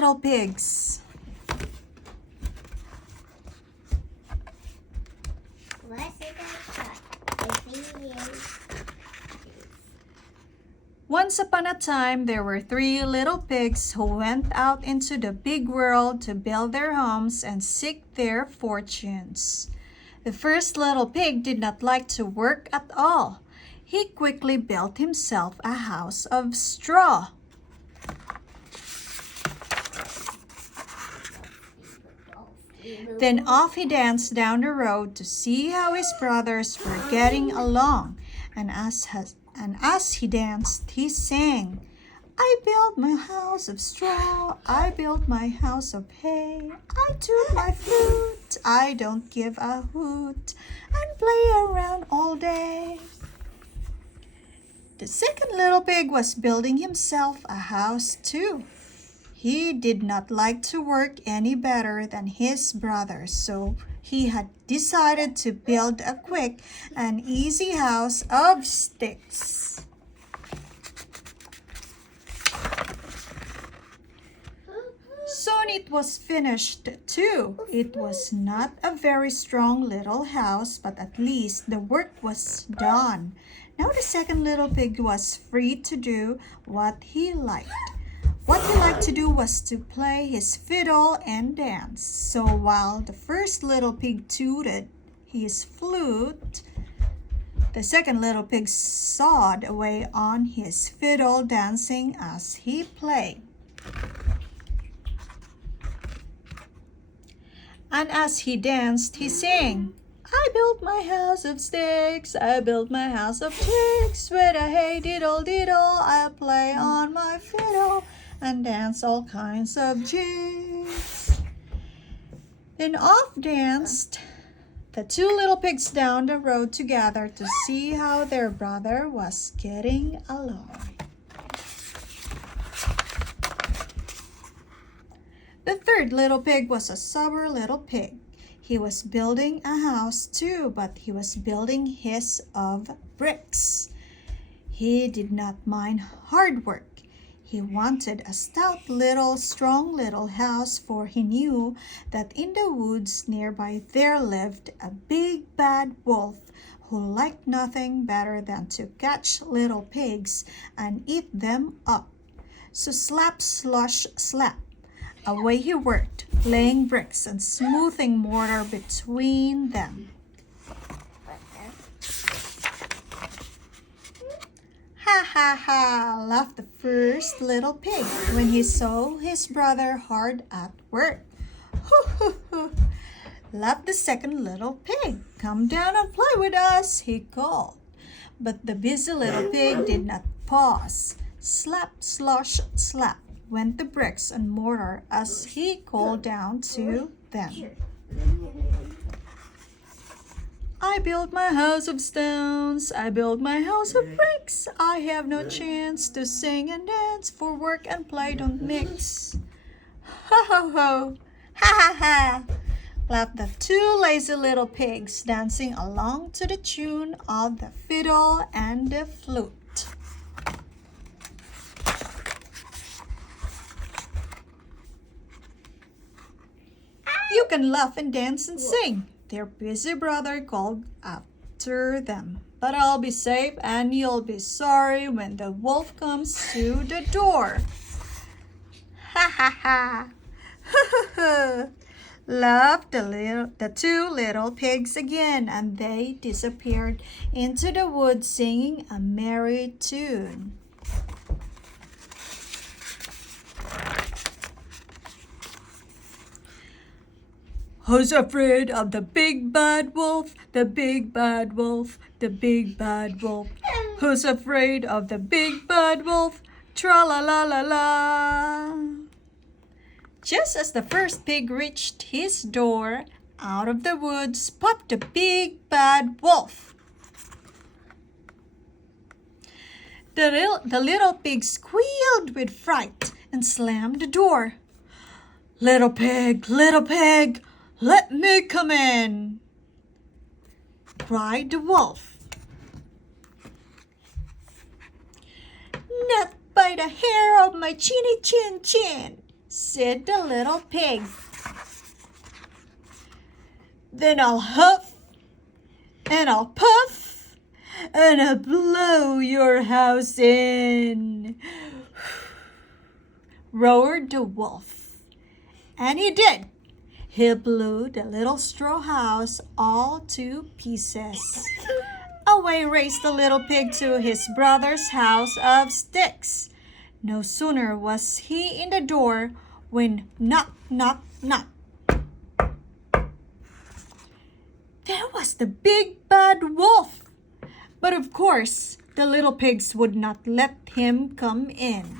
little pigs. Once upon a time, there were 3 little pigs who went out into the big world to build their homes and seek their fortunes. The first little pig did not like to work at all. He quickly built himself a house of straw. Then off he danced down the road to see how his brothers were getting along. And as he danced, he sang, "I built my house of straw, I built my house of hay, I toot my flute, I don't give a hoot, and play around all day." The second little pig was building himself a house too. He did not like to work any better than his brothers, so he had decided to build a quick and easy house of sticks. Soon it was finished too. It was not a very strong little house, but at least the work was done. Now the second little pig was free to do what he liked. What he liked to do was to play his fiddle and dance. So while the first little pig tooted his flute, the second little pig sawed away on his fiddle, dancing as he played. And as he danced, he sang, "I built my house of sticks, I built my house of sticks, with a hey diddle diddle, I play on my fiddle and dance all kinds of jigs." Then off danced the 2 little pigs down the road together to see how their brother was getting along. The third little pig was a sober little pig. He was building a house too, but he was building his of bricks. He did not mind hard work. He wanted a stout little, strong little house, for he knew that in the woods nearby there lived a big bad wolf who liked nothing better than to catch little pigs and eat them up. So slap, slush, slap. Away he worked, laying bricks and smoothing mortar between them. "Ha ha ha," laughed the first little pig when he saw his brother hard at work. "Hoo hoo hoo," laughed the second little pig. "Come down and play with us," he called. But the busy little pig did not pause. Slap, slosh, slap went the bricks and mortar as he called down to them. "I built my house of stones, I built my house of bricks, I have no chance to sing and dance, for work and play don't mix." "Ho ho ho, ha ha ha," laughed the 2 lazy little pigs, dancing along to the tune of the fiddle and the flute. "You can laugh and dance and sing," their busy brother called after them. "But I'll be safe and you'll be sorry when the wolf comes to the door." "Ha ha ha, ha ha ha," laughed the 2 little pigs again, and they disappeared into the woods singing a merry tune. "Who's afraid of the big bad wolf? The big bad wolf, the big bad wolf. Who's afraid of the big bad wolf? Tra-la-la-la-la." Just as the first pig reached his door, out of the woods popped the big bad wolf. The little pig squealed with fright and slammed the door. Little pig, let me come in," cried the wolf. "Not by the hair of my chinny chin chin," said the little pig. Then I'll huff and I'll puff and I'll blow your house in, roared the wolf. And he did. He blew the little straw house all to pieces. Away raced the little pig to his brother's house of sticks. No sooner was he in the door when knock, knock, knock. There was the big bad wolf. But of course, the little pigs would not let him come in.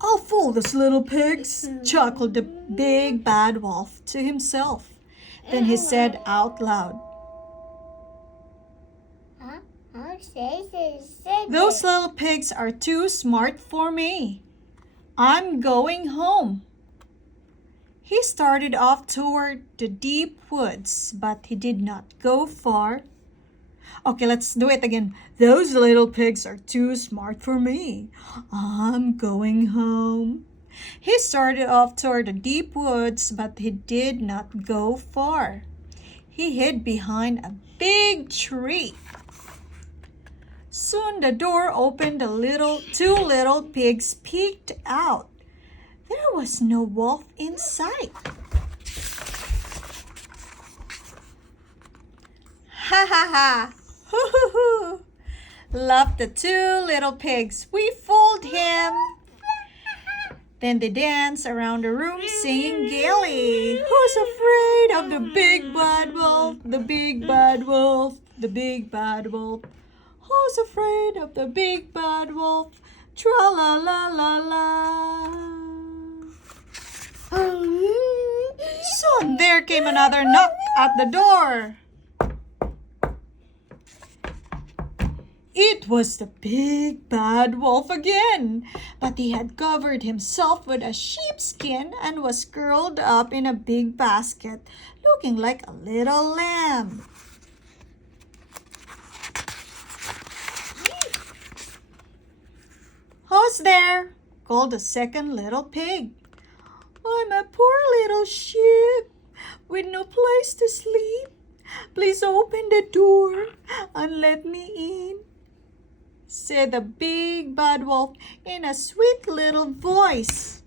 I'll fool those little pigs, chuckled the big bad wolf to himself. Then he said out loud, those little pigs are too smart for me. I'm going home. He started off toward the deep woods, but he did not go far. Okay, let's do it again. Those little pigs are too smart for me. I'm going home. He started off toward the deep woods, but he did not go far. He hid behind a big tree. Soon the door opened. Two little pigs peeked out. There was no wolf in sight. Ha ha ha! Hoo hoo hoo! Laughed the two little pigs. We fooled him. Then they danced around the room singing gaily. Who's afraid of the big bad wolf? The big bad wolf, the big bad wolf. Who's afraid of the big bad wolf? Tra-la-la-la-la. Soon there came another knock at the door. It was the big bad wolf again, but he had covered himself with a sheepskin and was curled up in a big basket, looking like a little lamb. Who's there? Called the second little pig. I'm a poor little sheep with no place to sleep. Please open the door and let me in, said the big bad wolf in a sweet little voice.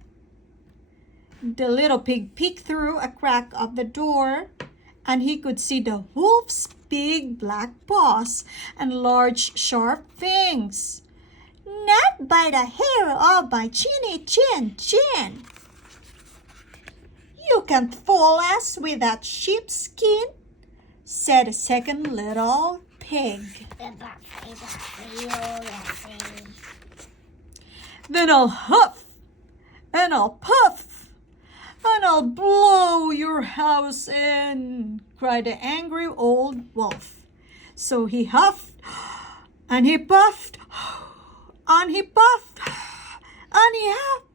The little pig peeked through a crack of the door, and he could see the wolf's big black paws and large sharp fangs. Not by the hair of my chinny chin chin. You can't fool us with that sheepskin, said the second little pig. Then I'll huff and I'll puff and I'll blow your house in, cried the angry old wolf. So he huffed and he puffed and he puffed and he huffed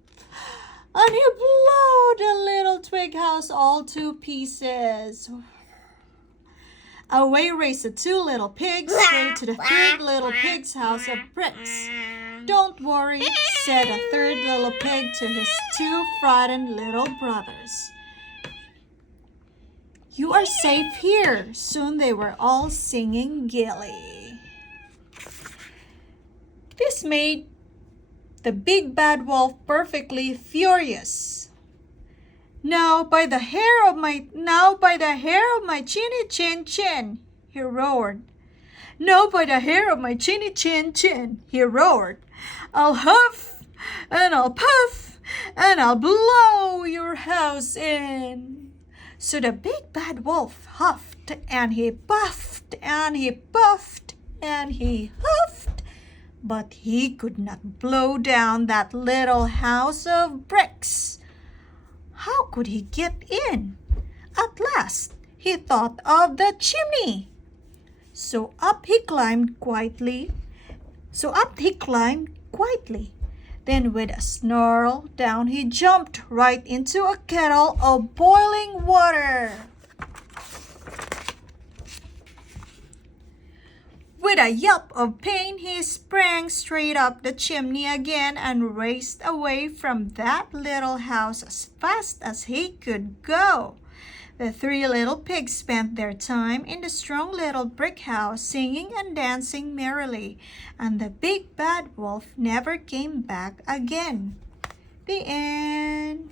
and he blew the little twig house all to pieces. Away raced the two little pigs straight to the third little pig's house of bricks. Don't worry, said the third little pig to his two frightened little brothers. You are safe here. Soon they were all singing gaily. This made the big bad wolf perfectly furious. Now by the hair of my chinny chin chin, he roared. Now by the hair of my chinny chin chin, he roared. I'll huff and I'll puff and I'll blow your house in. So the big bad wolf huffed and he puffed and he puffed and he huffed, but he could not blow down that little house of bricks. How could he get in? At last, he thought of the chimney. So up he climbed quietly. Then with a snarl, down he jumped right into a kettle of boiling water. With a yelp of pain, he sprang straight up the chimney again and raced away from that little house as fast as he could go. The three little pigs spent their time in the strong little brick house, singing and dancing merrily, and the big bad wolf never came back again. The end.